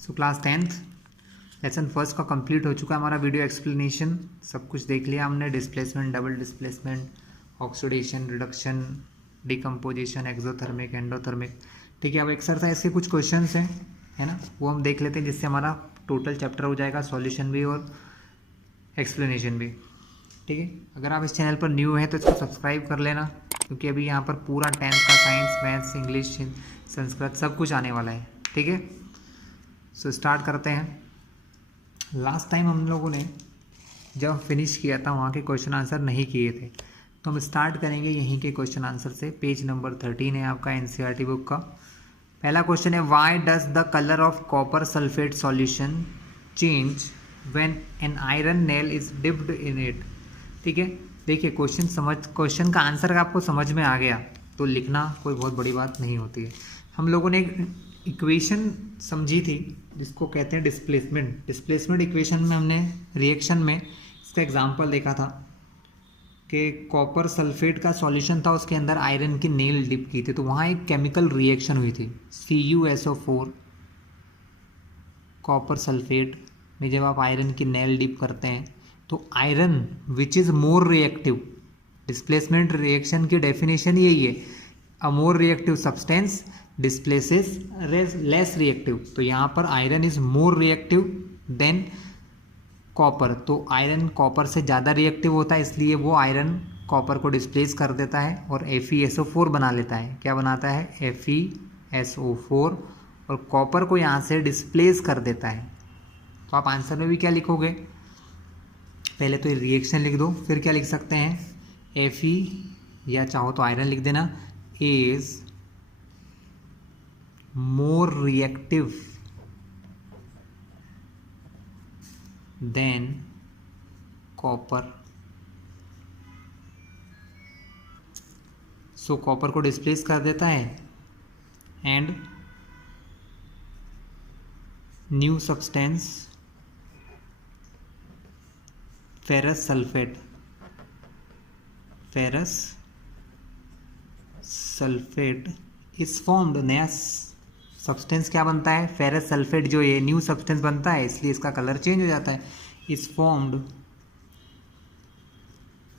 So class 10th lesson first का complete हो चुका है हमारा वीडियो एक्सप्लेनेशन। सब कुछ देख लिया हमने, displacement, double displacement, oxidation, reduction, decomposition, exothermic, endothermic. ठीक है, अब एक्सरसाइज के कुछ क्वेश्चंस हैं, है ना, वो हम देख लेते हैं, जिससे हमारा टोटल चैप्टर हो जाएगा, सॉल्यूशन भी और एक्सप्लेनेशन भी। ठीक है, अगर आप इस चैनल पर न्यू हैं तो इसको सब्सक्राइब कर लेना, क्योंकि अभी यहाँ पर पूरा 10th का साइंस, मैथ्स, इंग्लिश, संस्कृत सब कुछ आने वाला है। ठीक है, सो स्टार्ट करते हैं। लास्ट टाइम हम लोगों ने जब फिनिश किया था वहाँ के क्वेश्चन आंसर नहीं किए थे, तो हम स्टार्ट करेंगे यहीं के क्वेश्चन आंसर से। पेज नंबर 13 है आपका एनसीईआरटी बुक का। पहला क्वेश्चन है, why does the colour of copper sulphate solution change when an iron nail is dipped in it. ठीक है, देखिए क्वेश्चन का आंसर आपको समझ में आ गया तो लिखना कोई बहुत बड़ी बात नहीं होती है। हम लोगों ने एक इक्वेशन समझी थी जिसको कहते हैं डिस्प्लेसमेंट। डिस्प्लेसमेंट इक्वेशन में हमने रिएक्शन में इसका एग्जांपल देखा था कि कॉपर सल्फेट का सॉल्यूशन था, उसके अंदर आयरन की नेल डिप की थी, तो वहाँ एक केमिकल रिएक्शन हुई थी CuSO4 कॉपर सल्फेट में। जब आप आयरन की नेल डिप करते हैं तो iron which is more reactive, displacement reaction की डेफिनेशन यही है, a more reactive substance displaces less reactive. तो यहाँ पर iron is more reactive than copper, तो आयरन कॉपर से ज़्यादा रिएक्टिव होता है, इसलिए वो आयरन कॉपर को डिस्प्लेस कर देता है और FeSO4 बना लेता है। क्या बनाता है? FeSO4, और कॉपर को यहाँ से डिस्प्लेस कर देता है। तो आप आंसर में भी क्या लिखोगे? पहले तो रिएक्शन लिख दो, फिर क्या लिख सकते हैं? Fe, या चाहो तो आयरन लिख देना, is more reactive than copper। So copper को डिस्प्लेस कर देता है and new substance ferrous sulphate is formed. नया सब्सटेंस क्या बनता है? फेरस सल्फेट, जो ये न्यू सब्सटेंस बनता है, इसलिए इसका कलर चेंज हो जाता है, इज फॉर्म्ड।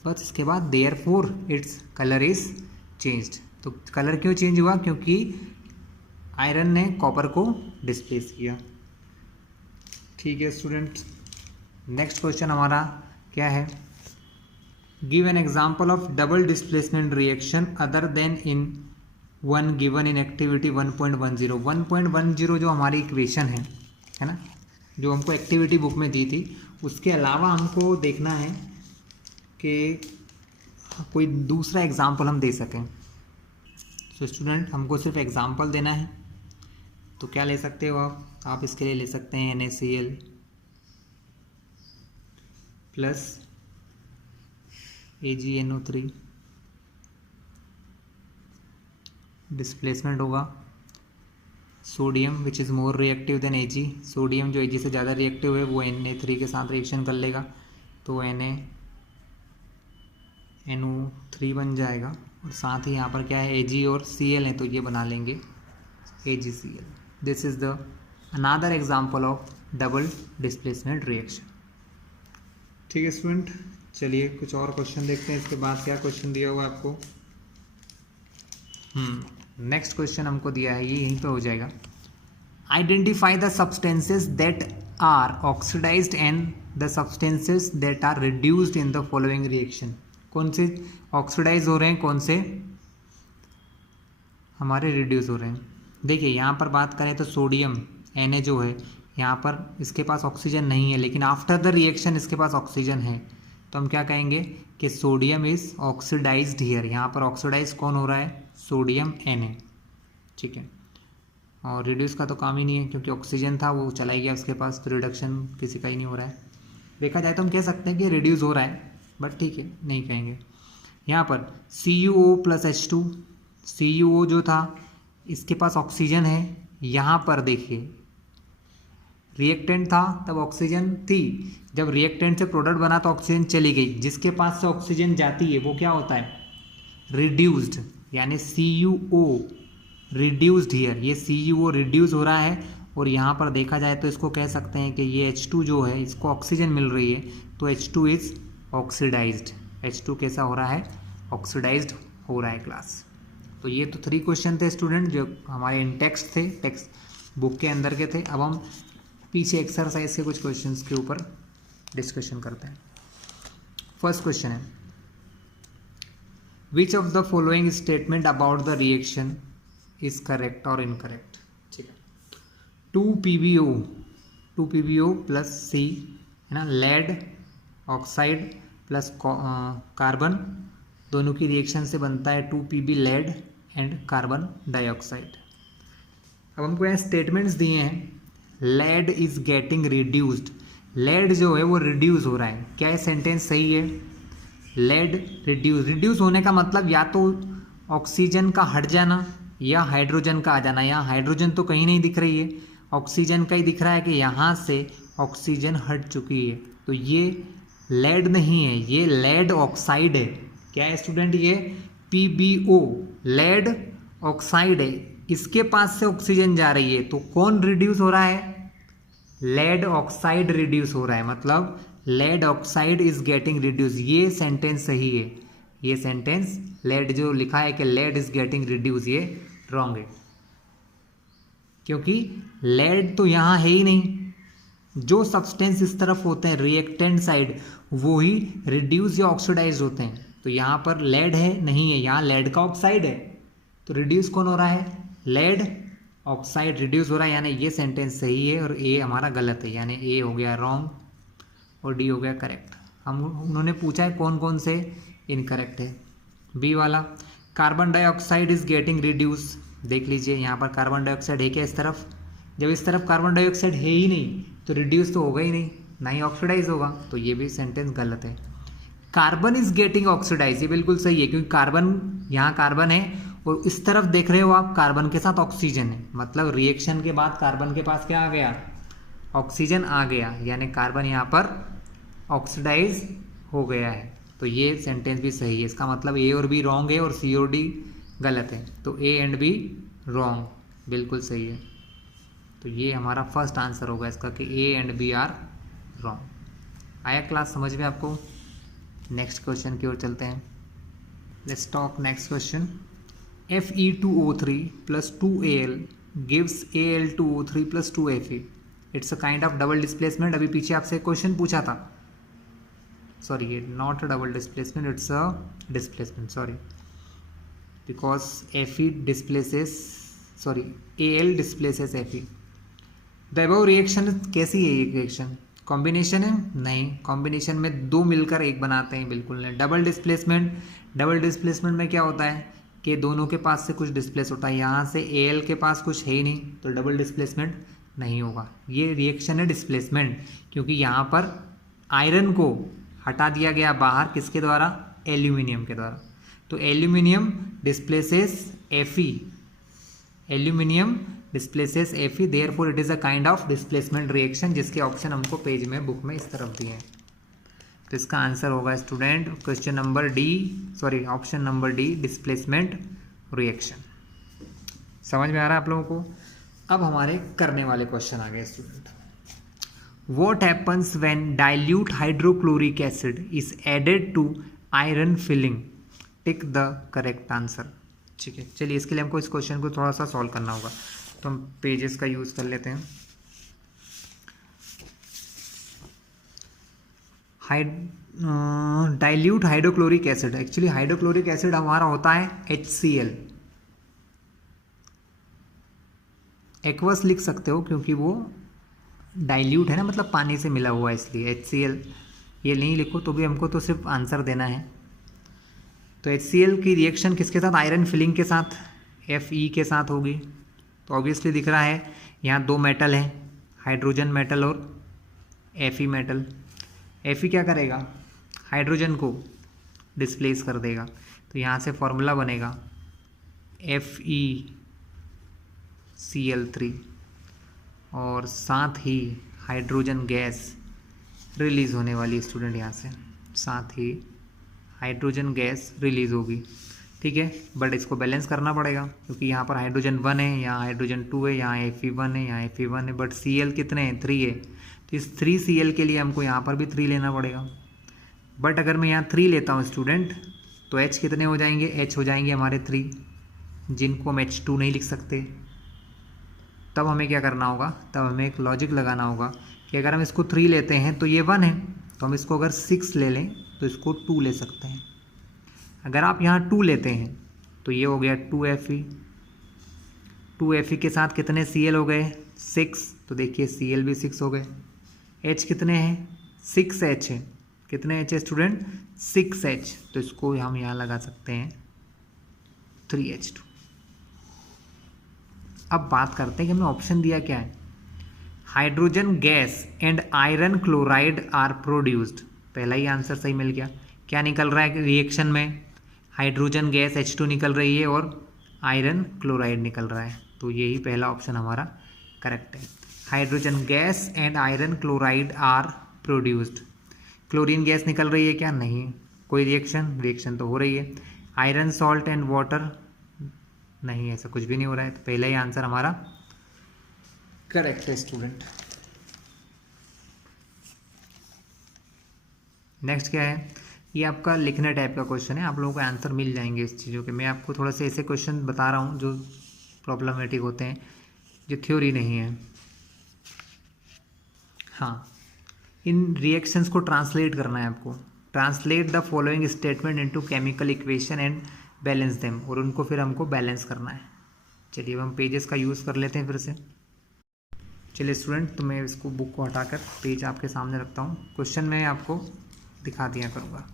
बस इसके बाद therefore its colour is changed. तो कलर क्यों चेंज हुआ? क्योंकि आयरन ने कॉपर को डिस्प्लेस किया। ठीक है स्टूडेंट, नेक्स्ट क्वेश्चन हमारा क्या है? Give an example of double displacement reaction other then in one given in activity 1.10। 1.10 जो हमारी इक्वेशन है ना, जो हमको एक्टिविटी बुक में दी थी, उसके अलावा हमको देखना है कि कोई दूसरा एग्जाम्पल हम दे सकें। तो स्टूडेंट, हमको सिर्फ एग्जाम्पल देना है, तो क्या ले सकते हो आप इसके लिए ले सकते हैं NaCl प्लस AgNO3, डिस्प्लेसमेंट होगा sodium which is more reactive then Ag। Sodium जो Ag से ज़्यादा रिएक्टिव है वो Na3 के साथ रिएक्शन कर लेगा, तो NaNO3 बन जाएगा, और साथ ही यहाँ पर क्या है? Ag और Cl है, तो ये बना लेंगे AgCl। This is the another example of double displacement reaction. ठीक है स्टूडेंट, चलिए कुछ और क्वेश्चन देखते हैं। इसके बाद क्या क्वेश्चन दिया हुआ आपको? नेक्स्ट क्वेश्चन हमको दिया है, ये यहीं पे हो जाएगा। Identify the substances that are oxidised and the substances that are reduced in the following reaction. कौन से ऑक्सीडाइज हो रहे हैं, कौन से हमारे रिड्यूस हो रहे हैं? देखिए यहाँ पर बात करें तो सोडियम Na जो है, यहाँ पर इसके पास ऑक्सीजन नहीं है, लेकिन आफ्टर द रिएक्शन इसके पास ऑक्सीजन है, तो हम क्या कहेंगे कि सोडियम इज ऑक्सीडाइज्ड हियर। यहाँ पर ऑक्सीडाइज कौन हो रहा है? Sodium Na। ठीक है, और रिड्यूस का तो काम ही नहीं है, क्योंकि ऑक्सीजन था वो चला गया उसके पास, तो रिडक्शन किसी का ही नहीं हो रहा है। देखा जाए तो हम कह सकते हैं कि रिड्यूस हो रहा है, बट ठीक है, नहीं कहेंगे। यहाँ पर CuO प्लस H2, CuO जो था इसके पास ऑक्सीजन है, यहाँ पर देखिए रिएक्टेंट था तब ऑक्सीजन थी, जब रिएक्टेंट से प्रोडक्ट बना तो ऑक्सीजन चली गई, जिसके पास से ऑक्सीजन जाती है वो क्या होता है? रिड्यूस्ड, यानी CuO रिड्यूस्ड हियर। ये CuO रिड्यूस हो रहा है और यहाँ पर देखा जाए तो इसको कह सकते हैं कि ये H2 जो है इसको ऑक्सीजन मिल रही है, तो H2 इज ऑक्सीडाइज्ड। H2 कैसा हो रहा है? ऑक्सीडाइज्ड हो रहा है क्लास। तो ये तो 3 क्वेश्चन थे स्टूडेंट जो हमारे इन टेक्स्ट थे, टेक्स्ट बुक के अंदर के थे। अब हम पीछे एक्सरसाइज के कुछ क्वेश्चंस के ऊपर डिस्कशन करते हैं। फर्स्ट क्वेश्चन है, which of the following statement about the reaction is correct और इनकरेक्ट? ठीक है, 2 PbO प्लस C है ना, लेड ऑक्साइड प्लस कार्बन, दोनों की रिएक्शन से बनता है 2Pb lead and carbon dioxide. अब हमको यहाँ स्टेटमेंट्स दिए हैं, lead is getting reduced, lead जो है वो रिड्यूस हो रहा है। क्या ये सेंटेंस सही है? लेड रिड्यूस होने का मतलब या तो ऑक्सीजन का हट जाना या हाइड्रोजन का आ जाना। यहाँ हाइड्रोजन तो कहीं नहीं दिख रही है, ऑक्सीजन का ही दिख रहा है कि यहाँ से ऑक्सीजन हट चुकी है, तो ये लेड नहीं है, ये लेड ऑक्साइड है। क्या है स्टूडेंट? ये PbO लेड ऑक्साइड है, इसके पास से ऑक्सीजन जा रही है, तो कौन रिड्यूस हो रहा है? लेड ऑक्साइड रिड्यूस हो रहा है, मतलब lead oxide is getting reduce. ये सेंटेंस सही है, ये सेंटेंस लेड जो लिखा है कि लेड इज गेटिंग रिड्यूस, ये रॉन्ग है, क्योंकि लेड तो यहाँ है ही नहीं। जो सब्सटेंस इस तरफ होते हैं रिएक्टेंट साइड, वो ही रिड्यूस या ऑक्सीडाइज होते हैं। तो यहाँ पर लेड है नहीं है, यहाँ लेड का ऑक्साइड है, तो रिड्यूस कौन हो रहा है? लेड ऑक्साइड रिड्यूस हो रहा है, यानी ये सेंटेंस सही है और ए हमारा गलत है, यानी ए हो गया रॉन्ग और डी हो गया करेक्ट। उन्होंने पूछा है कौन कौन से इनकरेक्ट है। बी वाला, carbon dioxide is getting reduce, देख लीजिए यहाँ पर कार्बन डाइऑक्साइड है क्या इस तरफ? जब इस तरफ कार्बन डाइऑक्साइड है ही नहीं तो रिड्यूस तो होगा ही नहीं, ना ही ऑक्सीडाइज होगा, तो ये भी सेंटेंस गलत है। कार्बन इज गेटिंग ऑक्सीडाइज, ये बिल्कुल सही है, क्योंकि कार्बन, यहाँ कार्बन है और इस तरफ देख रहे हो आप कार्बन के साथ ऑक्सीजन है, मतलब रिएक्शन के बाद कार्बन के पास क्या आ गया? ऑक्सीजन आ गया, यानी कार्बन यहाँ पर ऑक्सीडाइज हो गया है, तो ये सेंटेंस भी सही है। इसका मतलब ए और बी रॉन्ग है और सी और डी गलत है, तो ए एंड बी रॉन्ग, बिल्कुल सही है। तो ये हमारा फर्स्ट आंसर होगा इसका कि A and B are wrong. आया क्लास समझ में आपको? नेक्स्ट क्वेश्चन की ओर चलते हैं। Let's talk next question. Fe2O3 plus 2Al gives Al2O3 plus 2Fe. It's a kind of double displacement. अभी पीछे आपसे क्वेश्चन पूछा था, सॉरी ये not a double displacement, it's a displacement, sorry, because Fe displaces, sorry Al displaces Fe। The above reaction कैसी है? ये reaction combination है? नहीं, कॉम्बिनेशन में दो मिलकर एक बनाते हैं, बिल्कुल नहीं। डबल डिस्प्लेसमेंट, डबल डिस्प्लेसमेंट में क्या होता है कि दोनों के पास से कुछ डिस्प्लेस होता है, यहाँ से Al के पास कुछ है ही नहीं, तो डबल डिस्प्लेसमेंट नहीं होगा। ये रिएक्शन है डिस्प्लेसमेंट, क्योंकि यहाँ पर आयरन को हटा दिया गया बाहर, किसके द्वारा? एल्यूमिनियम के द्वारा। तो aluminium displaces Fe, aluminium displaces Fe, therefore it is a kind of displacement reaction, जिसके ऑप्शन हमको पेज में बुक में इस तरफ दिए हैं। तो इसका आंसर होगा student question number D, sorry option number D, displacement reaction. समझ में आ रहा है आप लोगों को? अब हमारे करने वाले क्वेश्चन आ गए student. What happens when dilute hydrochloric acid is added to iron filling? Tick the correct answer. ठीक है, चलिए इसके लिए हमको इस क्वेश्चन को थोड़ा सा सॉल्व करना होगा, तो हम पेजेस का यूज़ कर लेते हैं। Dilute hydrochloric acid, actually hydrochloric acid हमारा होता है HCl, एक्वस लिख सकते हो क्योंकि वो डाइल्यूट है ना, मतलब पानी से मिला हुआ है, इसलिए HCl ये नहीं लिखो तो भी हमको तो सिर्फ आंसर देना है। तो HCl की रिएक्शन किसके साथ? आयरन फिलिंग के साथ, Fe के साथ होगी। तो ऑब्वियसली दिख रहा है यहाँ दो मेटल हैं, हाइड्रोजन मेटल और Fe मेटल। Fe क्या करेगा? हाइड्रोजन को डिस्प्लेस कर देगा, तो यहाँ से फॉर्मूला बनेगा FeCl3, और साथ ही हाइड्रोजन गैस रिलीज़ होने वाली स्टूडेंट, यहाँ से साथ ही हाइड्रोजन गैस रिलीज़ होगी। ठीक है, बट इसको बैलेंस करना पड़ेगा क्योंकि यहाँ पर हाइड्रोजन 1 है, यहाँ हाइड्रोजन 2 है, यहाँ Fe1 है, यहाँ Fe1 है, बट Cl कितने हैं, 3 है। तो इस 3Cl के लिए हमको यहाँ पर भी 3 लेना पड़ेगा। बट अगर मैं यहाँ 3 लेता हूँ स्टूडेंट, तो H कितने हो जाएंगे, H हो जाएंगे हमारे 3, जिनको हम H2 नहीं लिख सकते। तब हमें क्या करना होगा, तब हमें एक लॉजिक लगाना होगा कि अगर हम इसको 3 लेते हैं तो ये 1 है, तो हम इसको अगर 6 ले लें तो इसको 2 ले सकते हैं। अगर आप यहाँ 2 लेते हैं तो ये हो गया 2Fe, 2Fe के साथ कितने Cl हो गए, 6, तो देखिए Cl भी 6 हो गए। H कितने हैं, 6H है, कितने H है स्टूडेंट, 6H, तो इसको हम यहाँ लगा सकते हैं 3H2। अब बात करते हैं कि हमें ऑप्शन दिया क्या है, hydrogen gas and iron chloride are produced. पहला ही आंसर सही मिल गया। क्या निकल रहा है रिएक्शन में, हाइड्रोजन गैस H2 निकल रही है और आयरन क्लोराइड निकल रहा है, तो यही पहला ऑप्शन हमारा करेक्ट है। Hydrogen gas and iron chloride are produced. Chlorine gas निकल रही है क्या, नहीं, कोई रिएक्शन तो हो रही है। आयरन सॉल्ट एंड वाटर, नहीं, ऐसा कुछ भी नहीं हो रहा है, तो पहला ही आंसर हमारा करेक्ट है स्टूडेंट। नेक्स्ट क्या है, ये आपका लिखने टाइप का क्वेश्चन है, आप लोगों को आंसर मिल जाएंगे इस चीज़ों के। मैं आपको थोड़ा सा ऐसे क्वेश्चन बता रहा हूँ जो प्रॉब्लमेटिक होते हैं, जो थ्योरी नहीं है। हाँ, इन रिएक्शंस को ट्रांसलेट करना है आपको। Translate the following statement into chemical equation and balance them, और उनको फिर हमको बैलेंस करना है। चलिए अब हम पेजेस का यूज़ कर लेते हैं फिर से। चलिए स्टूडेंट, तो मैं इसको बुक को हटाकर पेज आपके सामने रखता हूँ। क्वेश्चन मैं आपको दिखा दिया करूँगा।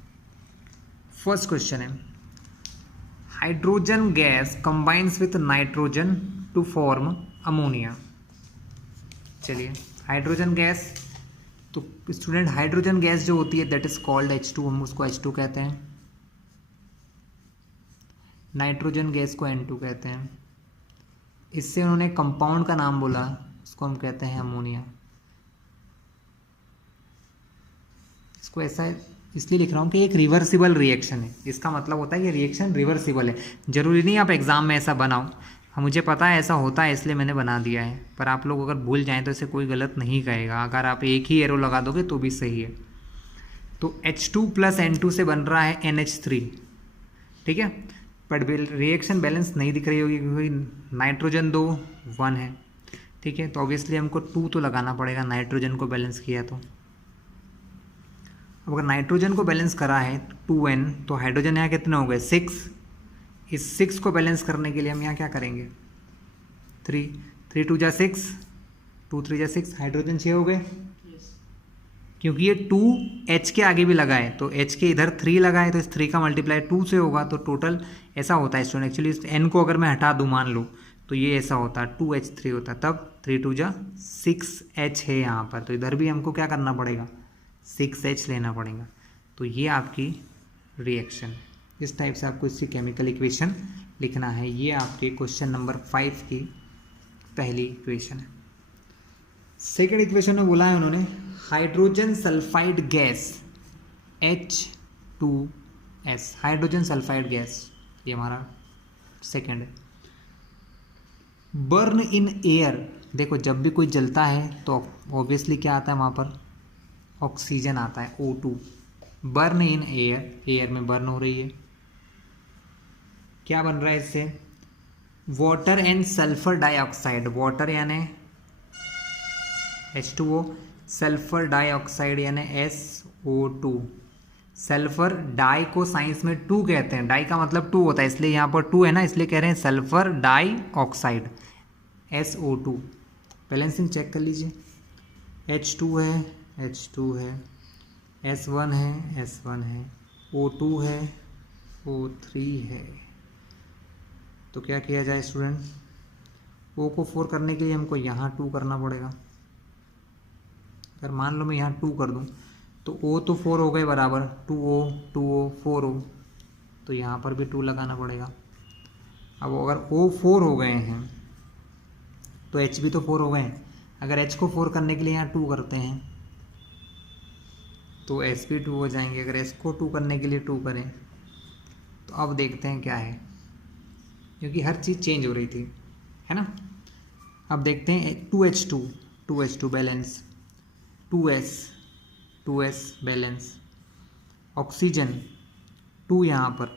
फर्स्ट क्वेश्चन है, hydrogen gas combines with nitrogen to form ammonia. चलिए हाइड्रोजन गैस, तो स्टूडेंट हाइड्रोजन गैस जो होती है दैट इज कॉल्ड H2, हम उसको H2 कहते हैं। नाइट्रोजन गैस को N2 कहते हैं। इससे उन्होंने कंपाउंड का नाम बोला, उसको हम कहते हैं अमोनिया। इसको ऐसा इसलिए लिख रहा हूँ कि एक रिवर्सिबल रिएक्शन है, इसका मतलब होता है कि रिएक्शन रिवर्सिबल है। जरूरी नहीं आप एग्जाम में ऐसा बनाओ, मुझे पता है ऐसा होता है इसलिए मैंने बना दिया है, पर आप लोग अगर भूल जाएं तो इसे कोई गलत नहीं कहेगा। अगर आप एक ही एरो लगा दोगे तो भी सही है। तो H2 + N2 से बन रहा है NH3, ठीक है, बट रिएक्शन बैलेंस नहीं दिख रही होगी क्योंकि नाइट्रोजन 2 1 है, ठीक है, तो ऑब्वियसली हमको 2 तो लगाना पड़ेगा, नाइट्रोजन को बैलेंस किया तो। अब अगर नाइट्रोजन को बैलेंस करा है 2N, तो हाइड्रोजन यहाँ कितने हो गए 6। इस 6 को बैलेंस करने के लिए हम यहाँ क्या करेंगे 3 2 जा 6, 2 3 जा 6, हाइड्रोजन 6 हो गए। क्योंकि ये 2H के आगे भी लगा है, तो H के इधर 3 लगा है, तो इस 3 का मल्टीप्लाई 2 से होगा, तो टोटल ऐसा होता है स्टूडेंट। एक्चुअली इस N को अगर मैं हटा दूँ मान लो, तो ये ऐसा होता है 2H3 होता है, तब 3 2 जा 6H है यहाँ पर, तो इधर भी हमको क्या करना पड़ेगा 6H लेना पड़ेगा। तो ये आपकी रिएक्शन, इस टाइप से आपको इसकी केमिकल इक्वेशन लिखना है। ये आपके क्वेश्चन नंबर 5 की पहली इक्वेशन है। सेकेंड इक्वेशन में बोला है उन्होंने hydrogen sulphide gas H2S, hydrogen sulphide gas, ये हमारा सेकेंड है। बर्न इन एयर, देखो जब भी कोई जलता है तो ऑब्वियसली क्या आता है वहाँ पर ऑक्सीजन आता है O2। Burn in air, air में बर्न हो रही है, क्या बन रहा है इससे water and sulphur dioxide. Water यानी H2O, सल्फर डाइऑक्साइड यानी SO2। सल्फर डाई को साइंस में 2 कहते हैं, डाई का मतलब 2 होता है, इसलिए यहाँ पर 2 है ना, इसलिए कह रहे हैं sulphur dioxide SO2। Balancing check कर लीजिए, H2 है H2 है, S1 है S1 है, O2 है O3 है। तो क्या किया जाए स्टूडेंट, O को 4 करने के लिए हमको यहाँ 2 करना पड़ेगा। अगर मान लो मैं यहाँ 2 कर दूँ तो O तो 4 हो गए बराबर 2O 4O, तो यहाँ पर भी 2 लगाना पड़ेगा। अब अगर O 4 हो गए हैं तो H भी तो 4 हो गए हैं। अगर H को 4 करने के लिए यहाँ 2 करते हैं तो S भी 2 हो जाएंगे। अगर S को 2 करने के लिए 2 करें तो अब देखते हैं क्या है, क्योंकि हर चीज़ चेंज हो रही थी, है ना। अब देखते हैं 2H2 balance, 2S balance, oxygen 2 यहाँ पर,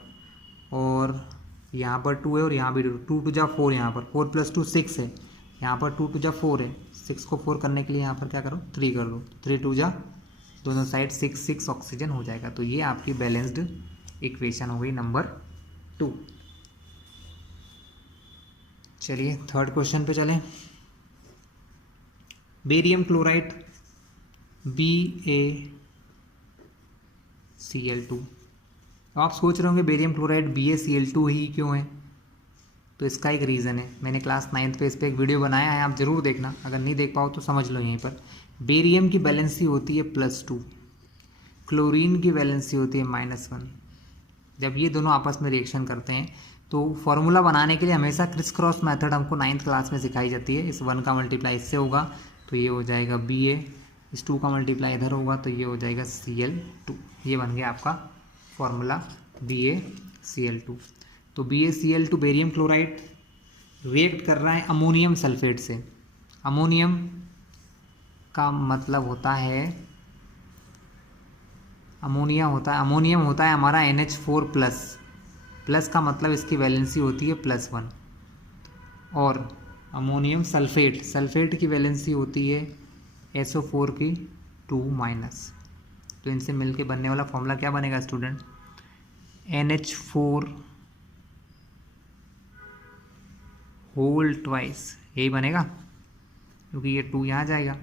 और यहाँ पर 2 है और यहाँ भी 2 2 जा 4, यहाँ पर 4 + 2 6 है, यहाँ पर 2 2 जा 4 है, 6 को 4 करने के लिए यहाँ पर क्या करो 3 कर दो, 3 2 जा दोनों साइड 6 ऑक्सीजन हो जाएगा। तो ये आपकी बैलेंस्ड इक्वेशन हो गई नंबर 2। चलिए थर्ड क्वेश्चन पे चलें। Barium chloride BaCl2। आप सोच रहे होंगे बेरियम क्लोराइड BaCl2 ही क्यों है, तो इसका एक रीज़न है। मैंने क्लास 9th पे इस पर एक वीडियो बनाया है, आप ज़रूर देखना, अगर नहीं देख पाओ तो समझ लो। यहीं पर बेरियम की वैलेंसी होती है +2, क्लोरीन की वैलेंसी होती है -1। जब ये दोनों आपस में रिएक्शन करते हैं तो फॉर्मूला बनाने के लिए हमेशा क्रिस क्रॉस मेथड हमको 9th क्लास में सिखाई जाती है। इस 1 का मल्टीप्लाई इससे होगा तो ये हो जाएगा Ba, इस 2 का मल्टीप्लाई इधर होगा तो ये हो जाएगा Cl2। ये बन गया आपका फॉर्मूला BaCl2। तो BaCl2 बेरियम क्लोराइड रिएक्ट कर रहा है अमोनियम सल्फेट से। अमोनियम का मतलब होता है, अमोनियम होता है हमारा NH4+, प्लस का मतलब इसकी वैलेंसी होती है +1, और अमोनियम सल्फेट की वैलेंसी होती है SO4 की 2-। तो इनसे मिलके बनने वाला फॉर्मूला क्या बनेगा स्टूडेंट, NH4 होल ट्वाइस, यही बनेगा, क्योंकि ये 2 यहाँ जाएगा।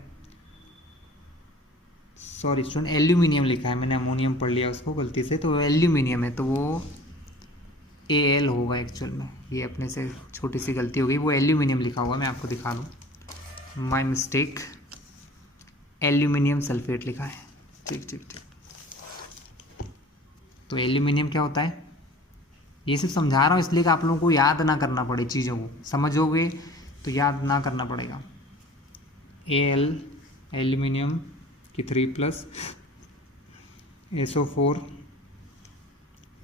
सॉरी स्टूडेंट, एल्यूमिनियम लिखा है मैंने, अमोनियम पढ़ लिया उसको गलती से, तो एल्यूमिनियम है तो वो Al होगा एक्चुअल में, ये अपने से छोटी सी गलती हो गई, वो एल्यूमिनियम लिखा होगा, मैं आपको दिखा दूँ, माय मिस्टेक, एल्यूमिनियम सल्फेट लिखा है। ठीक। तो एल्यूमिनियम क्या होता है, ये सिर्फ समझा रहा हूँ इसलिए कि आप लोगों को याद ना करना पड़े, चीज़ों को समझोगे तो याद ना करना पड़ेगा। Al एल्यूमिनियम की 3+, SO4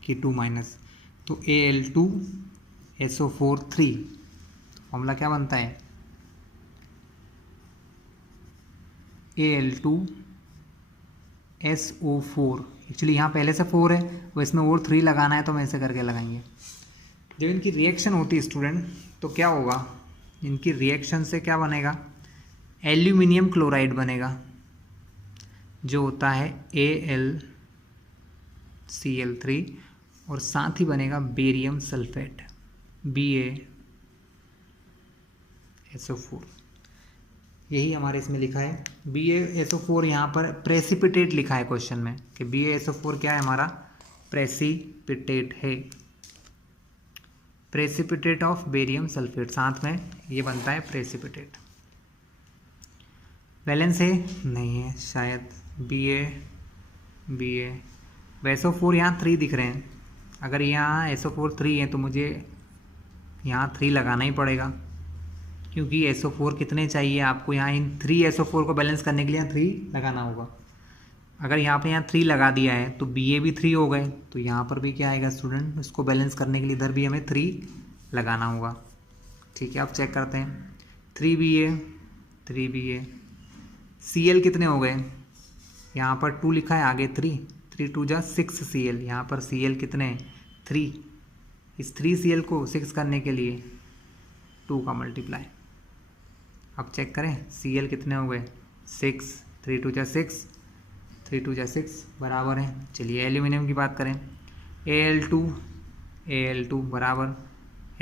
की 2-, तो Al2SO4 3। फॉर्मूला क्या बनता है, Al2SO4। एक्चुअली यहाँ पहले से 4 है, वो इसमें और 3 लगाना है तो हम ऐसे करके लगाएंगे। जब इनकी रिएक्शन होती है स्टूडेंट तो क्या होगा, इनकी रिएक्शन से क्या बनेगा, एल्यूमिनियम क्लोराइड बनेगा जो होता है AlCl3, और साथ ही बनेगा बेरियम सल्फेट BaSO4। यही हमारे इसमें लिखा है BaSO4, यहाँ पर प्रेसिपिटेट लिखा है क्वेश्चन में कि BaSO4 क्या है, हमारा प्रेसिपिटेट है, प्रेसिपिटेट ऑफ बेरियम सल्फेट, साथ में ये बनता है प्रेसिपिटेट। बैलेंस है नहीं है शायद, BA SO4 यहाँ 3 दिख रहे हैं, अगर यहाँ SO4 3 है तो मुझे यहाँ 3 लगाना ही पड़ेगा, क्योंकि SO4 कितने चाहिए आपको, यहाँ इन 3 SO4 को बैलेंस करने के लिए यहाँ 3 लगाना होगा। अगर यहाँ पे यहाँ 3 लगा दिया है तो BA भी 3 हो गए, तो यहाँ पर भी क्या आएगा स्टूडेंट, इसको बैलेंस करने के लिए इधर भी हमें 3 लगाना होगा। ठीक है, अब चेक करते हैं, 3BA Cl कितने हो गए, यहाँ पर 2 लिखा है, आगे 3 2 जा 6 Cl, यहाँ पर Cl कितने हैं 3, इस 3 Cl को 6 करने के लिए 2 का मल्टीप्लाई। अब चेक करें Cl कितने हो गए 6, 3 2 जा 6, 3 2 जा 6 बराबर है। चलिए एल्यूमिनियम की बात करें, Al2 बराबर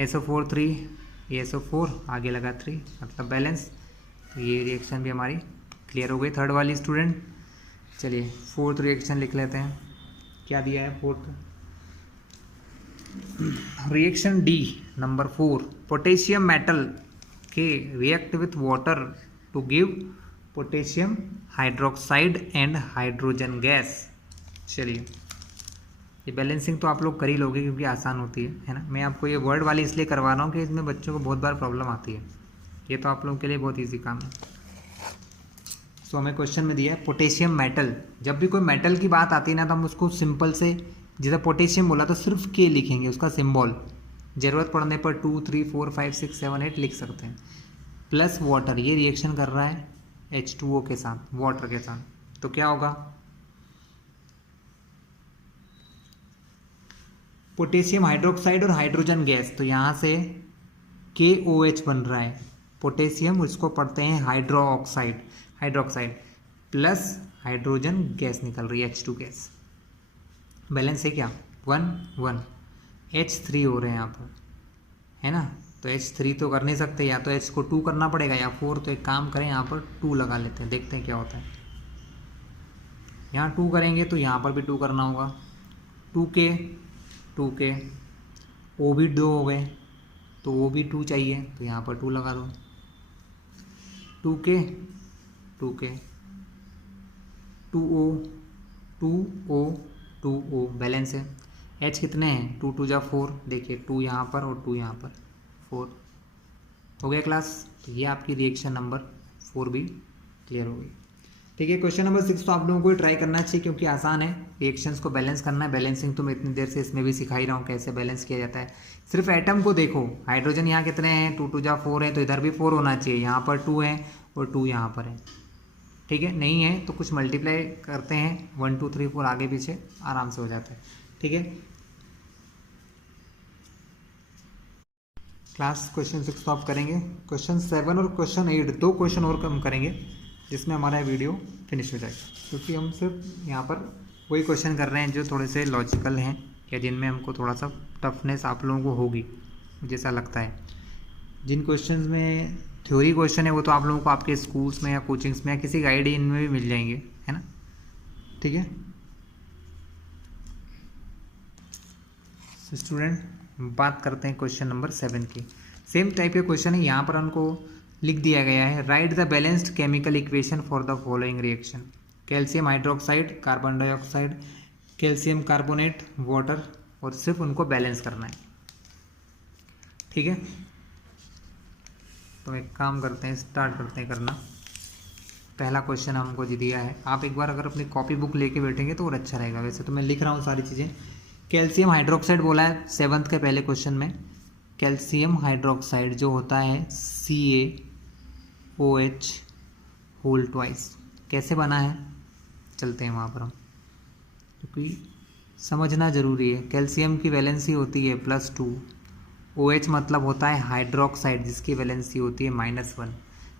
SO4 3, SO4 आगे लगा 3, मतलब बैलेंस। तो ये रिएक्शन भी हमारी क्लियर हो गई, थर्ड वाली स्टूडेंट। चलिए फोर्थ रिएक्शन लिख लेते हैं, क्या दिया है fourth reaction, D number 4, potassium metal के react with water to give potassium hydroxide and hydrogen gas. चलिए ये बैलेंसिंग तो आप लोग कर ही लोगे क्योंकि आसान होती है ना। मैं आपको ये वर्ड वाली इसलिए करवा रहा हूँ कि इसमें बच्चों को बहुत बार प्रॉब्लम आती है, ये तो आप लोगों के लिए बहुत ईजी काम है। सो हमें क्वेश्चन में दिया है पोटेशियम मेटल, जब भी कोई मेटल की बात आती है ना तो हम उसको सिंपल से जैसे पोटेशियम बोला तो सिर्फ के लिखेंगे, उसका सिंबल ज़रूरत पड़ने पर 2, 3, 4, 5, 6, 7, 8 लिख सकते हैं। प्लस वाटर, ये रिएक्शन कर रहा है H2O के साथ, वाटर के साथ, तो क्या होगा, पोटेशियम हाइड्रोक्साइड और हाइड्रोजन गैस, तो यहाँ से KOH बन रहा है पोटेशियम, उसको पढ़ते हैं हाइड्रोक्साइड प्लस हाइड्रोजन गैस निकल रही है H2 गैस। बैलेंस है क्या, 1 1, H3 हो रहे हैं यहाँ पर, है ना। तो H3 तो कर नहीं सकते, या तो H को 2 करना पड़ेगा या 4, तो एक काम करें यहाँ पर 2 लगा लेते हैं, देखते हैं क्या होता है। यहाँ 2 करेंगे तो यहाँ पर भी 2 करना होगा, 2 के O भी 2 हो गए, तो O भी 2 चाहिए, तो यहाँ पर 2 लगा दो, 2 के 2O बैलेंस है। H कितने हैं, 2 2 जा 4, देखिए 2 यहाँ पर और 2 यहाँ पर, 4 हो गया क्लास। तो ये आपकी रिएक्शन नंबर 4 भी क्लियर हो गई। ठीक है, क्वेश्चन नंबर 6 तो आप लोगों को ट्राई करना चाहिए क्योंकि आसान है, रिएक्शंस को बैलेंस करना है। बैलेंसिंग तो मैं इतनी देर से इसमें भी सिखा ही रहा हूँ कैसे बैलेंस किया जाता है। सिर्फ एटम को देखो, हाइड्रोजन यहाँ कितने हैं, 2 2 जा 4 है, तो इधर भी 4 होना चाहिए, यहाँ पर 2 है और 2 यहाँ पर है। ठीक है, नहीं है तो कुछ मल्टीप्लाई करते हैं, 1 2 3 4 आगे पीछे आराम से हो जाता है। ठीक है क्लास, क्वेश्चन 6 तो आप करेंगे, क्वेश्चन 7 और क्वेश्चन 8 2 क्वेश्चन और कम करेंगे जिसमें हमारा वीडियो फिनिश हो जाएगा, क्योंकि हम सिर्फ यहाँ पर वही क्वेश्चन कर रहे हैं जो थोड़े से लॉजिकल हैं या जिनमें हमको थोड़ा सा टफनेस आप लोगों को होगी, मुझे ऐसा लगता है। जिन क्वेश्चंस में थ्योरी क्वेश्चन है वो तो आप लोगों को आपके स्कूल्स में या कोचिंग्स में या किसी गाइड इनमें भी मिल जाएंगे, है ना। ठीक है स्टूडेंट, बात करते हैं क्वेश्चन नंबर 7 की। सेम टाइप के क्वेश्चन है, यहाँ पर हमको लिख दिया गया है, right the balanced chemical equation for the following reaction, calcium hydroxide, carbon dioxide, calcium carbonate, water, और सिर्फ उनको बैलेंस करना है। ठीक है, तो एक काम करते हैं, स्टार्ट करते हैं करना। पहला क्वेश्चन हमको जी दिया है, आप एक बार अगर अपनी कॉपी बुक लेके बैठेंगे तो और अच्छा रहेगा। वैसे तो मैं लिख रहा हूँ सारी चीज़ें। कैल्शियम हाइड्रोक्साइड बोला है 7th के पहले क्वेश्चन में, कैल्शियम हाइड्रोक्साइड जो होता है CaOH होल ट्वाइस, कैसे बना है चलते हैं वहाँ पर हम, क्योंकि समझना ज़रूरी है। कैल्शियम की वैलेंसी होती है +2, OH मतलब होता है हाइड्रोक्साइड जिसकी वैलेंसी होती है -1।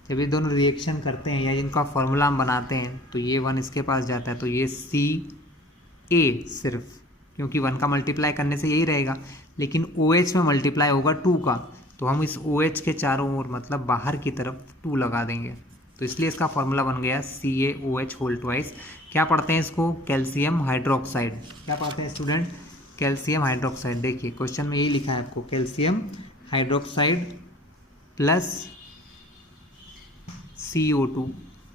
जब ये दोनों रिएक्शन करते हैं या इनका फॉर्मूला हम बनाते हैं तो ये 1 इसके पास जाता है, तो ये Ca सिर्फ, क्योंकि 1 का मल्टीप्लाई करने से यही रहेगा, लेकिन OH में मल्टीप्लाई होगा 2 का, तो हम इस OH के चारों ओर मतलब बाहर की तरफ 2 लगा देंगे, तो इसलिए इसका फॉर्मूला बन गया CaOH होल ट्वाइस। क्या पढ़ते हैं इसको, कैल्शियम हाइड्रोक्साइड। क्या पढ़ते हैं स्टूडेंट, कैल्शियम हाइड्रोक्साइड। देखिए क्वेश्चन में यही लिखा है आपको, calcium hydroxide plus CO2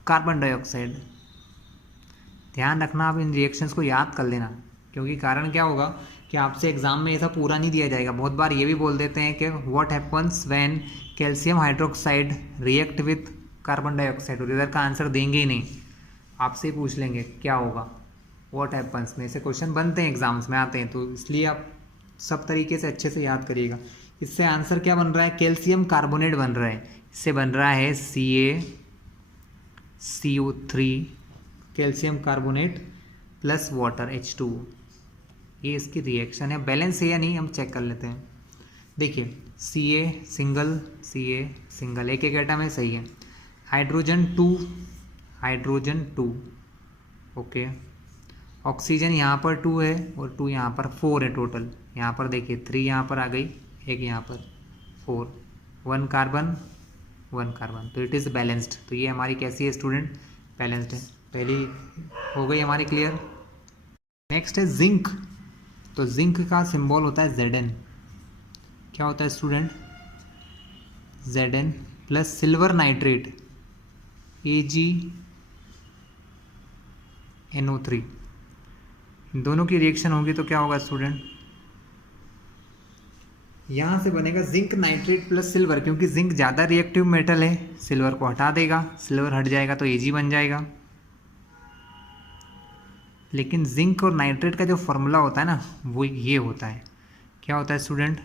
carbon dioxide. ध्यान रखना, आप इन रिएक्शंस को याद कर लेना, क्योंकि कारण क्या होगा कि आपसे एग्जाम में ऐसा पूरा नहीं दिया जाएगा। बहुत बार ये भी बोल देते हैं कि what happens when calcium hydroxide react with carbon dioxide, और इधर का आंसर देंगे ही नहीं, आपसे ही पूछ लेंगे क्या होगा, व्हाट हैपन्स में ऐसे क्वेश्चन बनते हैं एग्जाम्स में आते हैं, तो इसलिए आप सब तरीके से अच्छे से याद करिएगा। इससे आंसर क्या बन रहा है, कैल्शियम कार्बोनेट बन रहा है, इससे बन रहा है CaCO3 calcium carbonate plus water H2। ये इसकी रिएक्शन है, बैलेंस है या नहीं हम चेक कर लेते हैं। देखिए Ca सिंगल एक एटम है, सही है। हाइड्रोजन 2 ओके, ऑक्सीजन यहाँ पर 2 है और 2 यहाँ पर 4 है टोटल। यहाँ पर देखिए 3 यहाँ पर आ गई, एक यहाँ पर 4, 1 कार्बन, तो इट इज़ बैलेंस्ड। तो ये हमारी कैसी है स्टूडेंट, बैलेंस्ड है। पहली हो गई हमारी क्लियर। नेक्स्ट है जिंक, तो जिंक का सिंबल होता है Zn। क्या होता है student, Zn plus silver nitrate AgNO3, इन दोनों की रिएक्शन होगी तो क्या होगा स्टूडेंट, यहाँ से बनेगा जिंक नाइट्रेट प्लस सिल्वर, क्योंकि जिंक ज़्यादा रिएक्टिव मेटल है, सिल्वर को हटा देगा, सिल्वर हट जाएगा तो Ag बन जाएगा। लेकिन जिंक और नाइट्रेट का जो फॉर्मूला होता है ना वो ये होता है, क्या होता है स्टूडेंट,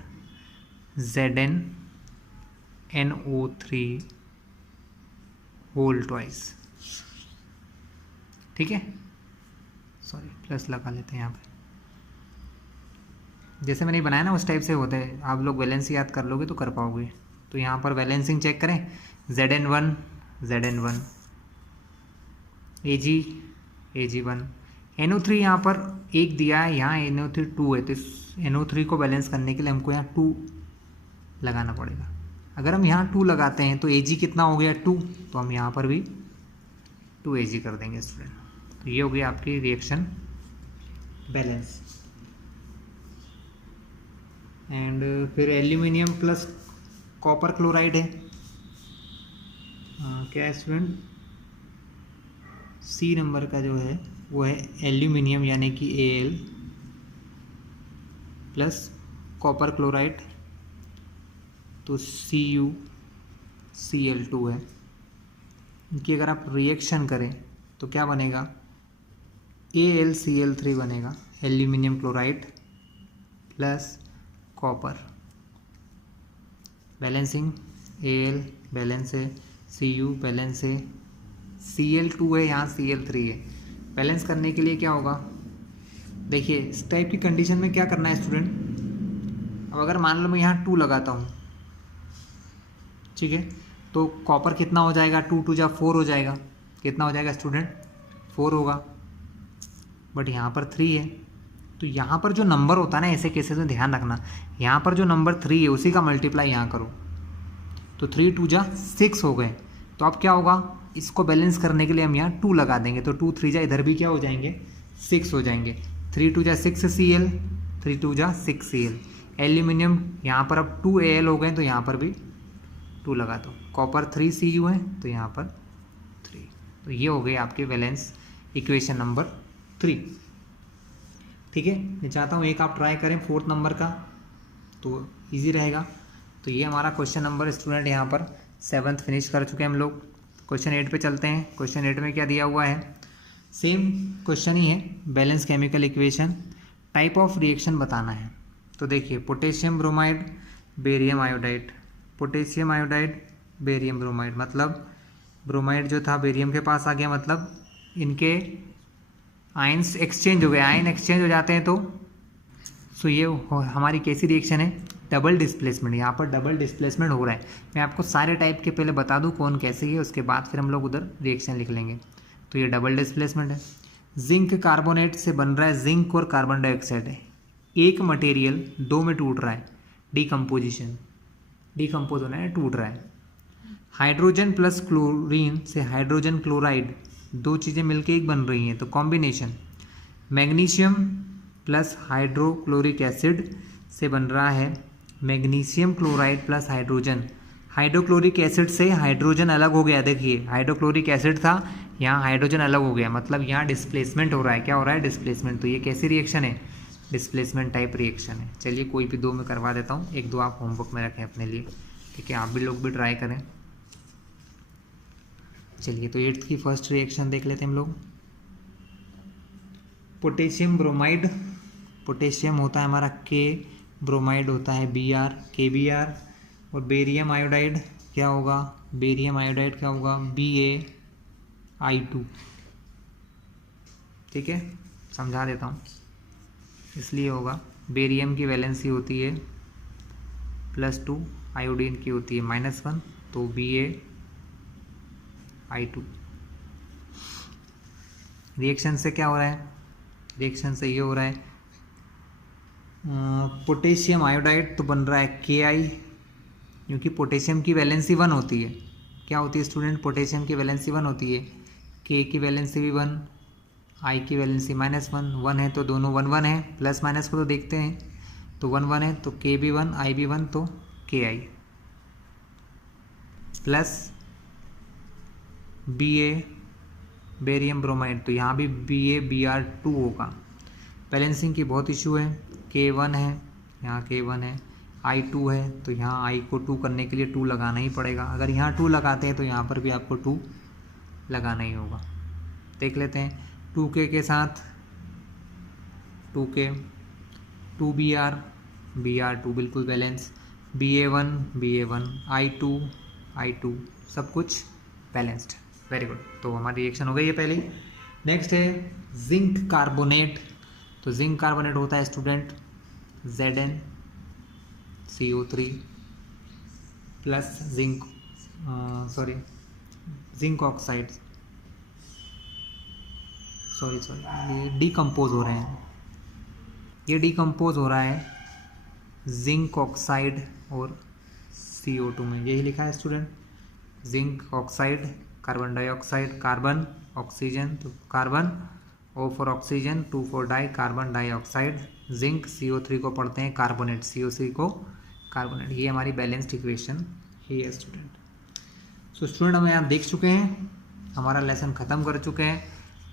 ZnNO3 होल ट्वाइस। ठीक है, सॉरी प्लस लगा लेते हैं यहाँ पे, जैसे मैंने बनाया ना उस टाइप से होता है, आप लोग वैलेंसी याद कर लोगे तो कर पाओगे। तो यहाँ पर वैलेंसिंग चेक करें, Zn1 Ag1 NO3 यहाँ पर एक दिया है, यहाँ NO3 2 है, तो इस NO3 को बैलेंस करने के लिए हमको यहाँ 2 लगाना पड़ेगा। अगर हम यहाँ 2 लगाते हैं तो Ag कितना हो गया 2, तो हम यहाँ पर भी 2 Ag कर देंगे स्टूडेंट। तो ये हो गई आपकी रिएक्शन बैलेंस। एंड फिर एल्यूमिनियम प्लस कॉपर क्लोराइड है, क्या है स्टूडेंट, सी नंबर का जो है वो है एल्यूमिनियम यानी कि Al प्लस कॉपर क्लोराइड, तो CuCl2 है। इनकी अगर आप रिएक्शन करें तो क्या बनेगा, AlCl3 बनेगा, aluminium chloride plus copper, balancing Al balance है, Cu बैलेंस है, Cl2 है, यहाँ Cl3 है। बैलेंस करने के लिए क्या होगा, देखिए इस टाइप की कंडीशन में क्या करना है स्टूडेंट, अब अगर मान लो मैं यहाँ 2 लगाता हूँ, ठीक है, तो कॉपर कितना हो जाएगा, 2 2 जा 4 हो जाएगा, कितना हो जाएगा स्टूडेंट 4 होगा, बट यहाँ पर 3 है। तो यहाँ पर जो नंबर होता है ना ऐसे केसेस में ध्यान रखना, यहाँ पर जो नंबर 3 है उसी का मल्टीप्लाई यहाँ करो, तो 3 2 जा 6 हो गए। तो अब क्या होगा, इसको बैलेंस करने के लिए हम यहाँ 2 लगा देंगे, तो 2 3 जा इधर भी क्या हो जाएंगे 6 हो जाएंगे, 3 2 जा 6 Cl, 3 2 जा 6 Cl। एल्यूमिनियम यहाँ पर अब 2 Al हो गए, तो यहाँ पर भी 2 लगा दो, कॉपर 3 Cu है तो यहाँ पर 3। तो ये हो गई आपके बैलेंस इक्वेशन नंबर 3। ठीक है, मैं चाहता हूँ एक आप ट्राई करें 4th नंबर का, तो इजी रहेगा। तो ये हमारा क्वेश्चन नंबर स्टूडेंट यहाँ पर 7th फिनिश कर चुके हैं हम लोग। क्वेश्चन 8 पे चलते हैं। क्वेश्चन 8 में क्या दिया हुआ है, सेम क्वेश्चन ही है, balance chemical equation, type of reaction बताना है। तो देखिए potassium bromide barium iodide, potassium iodide barium bromide, मतलब ब्रोमाइड जो था बेरियम के पास आ गया, मतलब इनके आयंस एक्सचेंज हो गए, आयन एक्सचेंज हो जाते हैं। तो ये हमारी कैसी रिएक्शन है, डबल डिस्प्लेसमेंट। यहाँ पर डबल डिस्प्लेसमेंट हो रहा है। मैं आपको सारे टाइप के पहले बता दूँ कौन कैसे है, उसके बाद फिर हम लोग उधर रिएक्शन लिख लेंगे। तो ये डबल डिस्प्लेसमेंट है। जिंक कार्बोनेट से बन रहा है जिंक और कार्बन डाइऑक्साइड है, एक मटेरियल 2 में टूट रहा है, डिकम्पोजिशन, डिकम्पोज होना है, टूट रहा है। हाइड्रोजन प्लस क्लोरीन से हाइड्रोजन क्लोराइड, 2 चीज़ें मिलके एक बन रही हैं, तो combination. Magnesium plus hydrochloric acid से बन रहा है magnesium chloride plus hydrogen. Hydrochloric acid से हाइड्रोजन अलग हो गया, देखिए हाइड्रोक्लोरिक एसिड था, यहाँ हाइड्रोजन अलग हो गया, मतलब यहाँ डिस्प्लेसमेंट हो रहा है। क्या हो रहा है, डिस्प्लेसमेंट। तो ये कैसी रिएक्शन है, डिस्प्लेसमेंट टाइप रिएक्शन है। चलिए कोई भी 2 में करवा देता हूँ, 1 2 आप होमवर्क में रखें अपने लिए, ठीक है, आप भी लोग भी ट्राई करें। चलिए तो 8th की फर्स्ट रिएक्शन देख लेते हैं हम लोग। पोटेशियम ब्रोमाइड, पोटेशियम होता है हमारा K, ब्रोमाइड होता है Br, KBr, और बेरियम आयोडाइड क्या होगा, बेरियम आयोडाइड क्या होगा, BaI2। ठीक है, समझा देता हूँ, इसलिए होगा बेरियम की वैलेंसी होती है +2, आयोडीन की होती है -1, तो BaI2। रिएक्शन से क्या हो रहा है, रिएक्शन से ये हो रहा है पोटेशियम आयोडाइड तो बन रहा है Ki, क्योंकि पोटेशियम की वैलेंसी 1 होती है। क्या होती है स्टूडेंट, पोटेशियम की वैलेंसी 1 होती है, K की वैलेंसी भी 1, I की वैलेंसी -1, 1 है तो दोनों 1 1 है, प्लस माइनस को तो देखते हैं, तो 1 1 है तो K भी 1 I भी 1, तो Ki plus Ba barium bromide, तो यहाँ भी BaBr2 होगा। बैलेंसिंग की बहुत इशू है, K1 है, यहाँ K1 है, I2 है, तो यहाँ I को 2 करने के लिए 2 लगाना ही पड़ेगा। अगर यहाँ 2 लगाते हैं तो यहाँ पर भी आपको 2 लगाना ही होगा। देख लेते हैं, 2K के साथ 2K, 2BR, BR2 बिल्कुल बैलेंस, BA1, BA1, I2 सब कुछ बैलेंस्ड। वेरी गुड, तो हमारी रिएक्शन हो गई है पहले। नेक्स्ट है जिंक कार्बोनेट। तो जिंक कार्बोनेट होता है student ZnCO3 plus zinc oxide, ये डिकम्पोज हो रहे हैं, ये डिकम्पोज हो रहा है जिंक ऑक्साइड और CO2 में। यही लिखा है student, zinc oxide, carbon dioxide, carbon oxygen, तो carbon O for oxygen, 2 for di, carbon dioxide, zinc, CO3 को पढ़ते हैं कार्बोनेट, CO3 को कार्बोनेट। ये हमारी बैलेंस्ड इक्वेशन ही है स्टूडेंट। सो स्टूडेंट हम यहाँ देख चुके हैं, हमारा लेसन ख़त्म कर चुके हैं।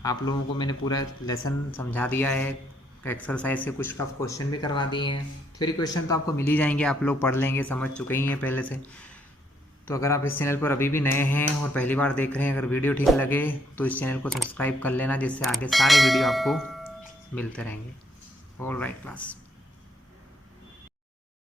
आप लोगों को मैंने पूरा लेसन समझा दिया है, एक्सरसाइज से कुछ टफ क्वेश्चन भी करवा दिए हैं। थ्योरी क्वेश्चन तो आपको मिल ही जाएंगे, आप लोग पढ़ लेंगे, समझ चुके ही हैं पहले से। तो अगर आप इस चैनल पर अभी भी नए हैं और पहली बार देख रहे हैं, अगर वीडियो ठीक लगे तो इस चैनल को सब्सक्राइब कर लेना, जिससे आगे सारे वीडियो आपको मिलते रहेंगे। All right class.